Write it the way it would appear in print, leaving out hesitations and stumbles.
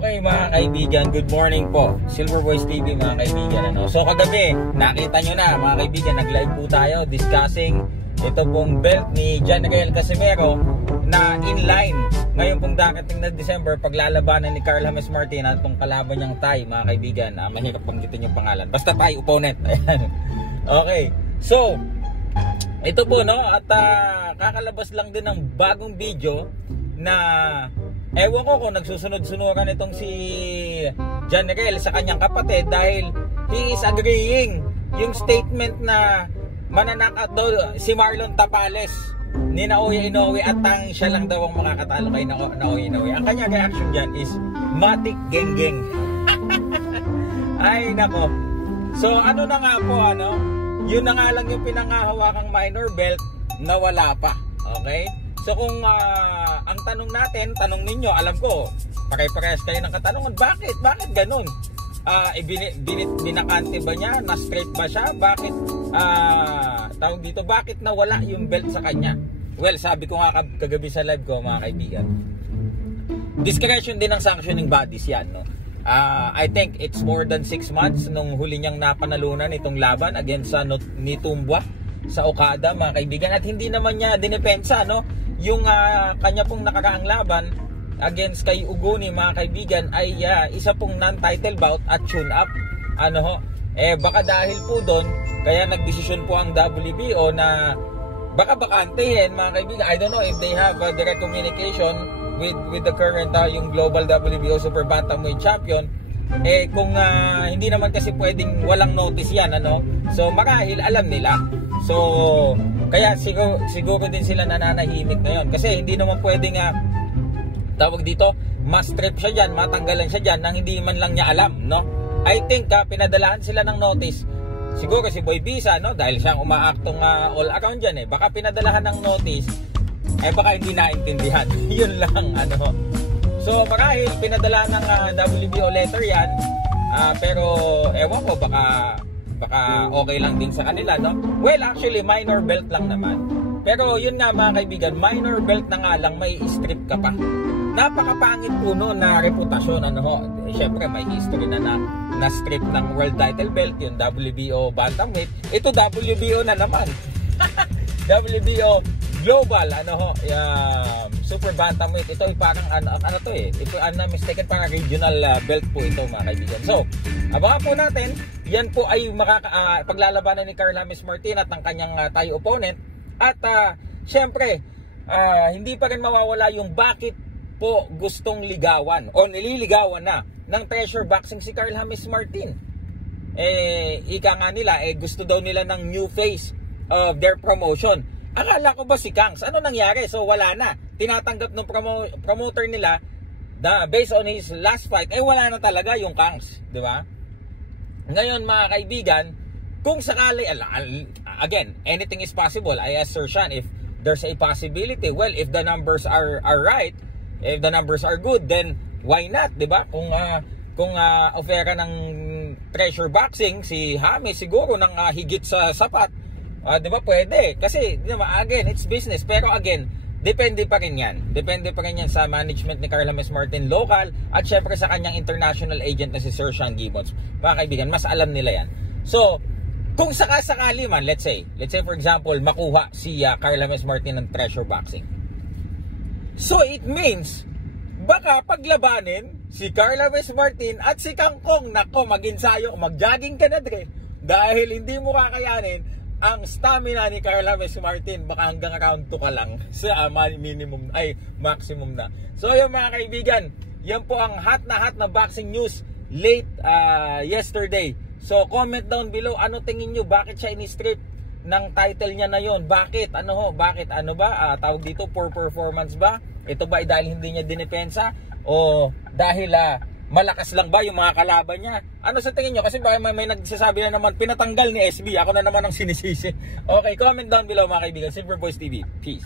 Okay mga kaibigan, good morning po. Silver Voice TV mga kaibigan. So kagabi, nakita nyo na mga kaibigan, nag-live po tayo discussing ito pong belt ni John Riel Casimero na inline. Ngayon pong darating na December, paglalabanan ni Carl James Martin at itong kalaban niyang Thai mga kaibigan. Mahirap banggitin yung pangalan. Basta Thai opponent. Ayan. Okay, so ito po no, at kakalabas lang din ng bagong video na ewan ko kung nagsusunod-sunuran itong si John Riel sa kanyang kapatid dahil he is agreeing yung statement na mananakaut daw si Marlon Tapales ni Naoya Inoue at tanging siya lang daw ang makakatalo kay Naoya Inoue. Ang kanyang reaction dyan is Matik Geng Geng. Ay nako. So ano na nga po yun na nga lang yung pinangahawakang minor belt na wala pa. Okay? So kung ang tanong natin, tanong ninyo, alam ko, pare-parehas kayo ng katanungan, bakit? Bakit ganun? Binakante ba niya? Na-straight ba siya? Bakit, tawag dito, bakit nawala yung belt sa kanya? Well, sabi ko nga kagabi sa live ko, mga kaibigan, discretion din ng sanctioning bodies yan, no? I think it's more than 6 months nung huli niyang napanalunan itong laban against ni Tumbua sa Okada, mga kaibigan, at hindi naman niya dinepensa, no? Yung kanya pong nakaraang laban against kay Ugoni, mga kaibigan, ay isa pong non-title bout at tune-up. Baka dahil po doon, kaya nagdesisyon po ang WBO na baka bakantehin, mga kaibigan. I don't know if they have direct communication with the current yung global WBO Super Bantamweight Champion. Kung hindi naman kasi pwedeng walang notice yan, so marahil alam nila. So kaya siguro din sila nananahimik ngayon kasi hindi naman pwedeng tawag dito, ma-strip siya dyan, matanggalan siya dyan nang hindi man lang niya alam, no? I think pinadalaan sila ng notice. Siguro si Boy Bisa, no? Dahil siyang umaaktong all around dyan baka pinadalahan ng notice, baka hindi naintindihan. Yun lang, So marahil pinadala ng WBO letter yan, pero ewan ko, baka okay lang din sa kanila, no? Well, actually, minor belt lang naman. Pero yun nga, mga kaibigan, minor belt na nga lang, may strip ka pa. Napakapangit po no na reputasyon, Siyempre, may history na strip ng world title belt, yung WBO Bantamweight. Ito, WBO na naman. WBO Global, Super Bantamweight. Ito ay parang, ito, mistaken, parang regional belt po ito, mga kaibigan. So, abangan po natin. Yan po ay paglalabanan ni Carl James Martin at ng kanyang Thai opponent. At syempre, hindi pa rin mawawala yung bakit po gustong ligawan o nililigawan na ng pressure boxing si Carl James Martin. Ika nga nila, gusto daw nila ng new face of their promotion. Akala ko ba si Kangs? Ano nangyari? So wala na. Tinatanggap ng promoter nila based on his last fight, wala na talaga yung Kangs, di ba? Ngayon, mga kaibigan, kung sakali, again, anything is possible. I ask Sir Sean if there's a possibility. Well, if the numbers are right, if the numbers are good, then why not, di ba? Kung ofera ng pressure boxing si James siguro ng higit sa sapat, di ba, pwede. Kasi, again, it's business. Pero again, depende pa rin yan. Depende pa rin yan sa management ni Carl James Martin local at syempre sa kanyang international agent na si Sir Sean Gibbons. Mga kaibigan, mas alam nila yan. So, kung sakasakali man, let's say for example, makuha si Carl James Martin ng pressure boxing. So, it means, baka paglabanin si Carl James Martin at si Kangkong, nako, mag-ensayo, mag-jogging ka na dre. Dahil hindi mo kakayanin ang stamina ni Carl James Martin, baka hanggang round 2 ka lang sa maximum na. So yung mga kaibigan, yan po ang hot na boxing news late yesterday. So comment down below, ano tingin nyo, bakit siya ini-strip ng title niya na yon? Bakit? Bakit? Ano ba? Tawag dito, poor performance ba? Ito ba dahil hindi niya dinepensa? O dahil malakas lang ba yung mga kalaban niya? Ano sa tingin nyo? Kasi may nagsasabi na naman, pinatanggal ni SB. Ako na naman ang sinisisi. Okay, comment down below, mga kaibigan. Silver Voice TV. Peace.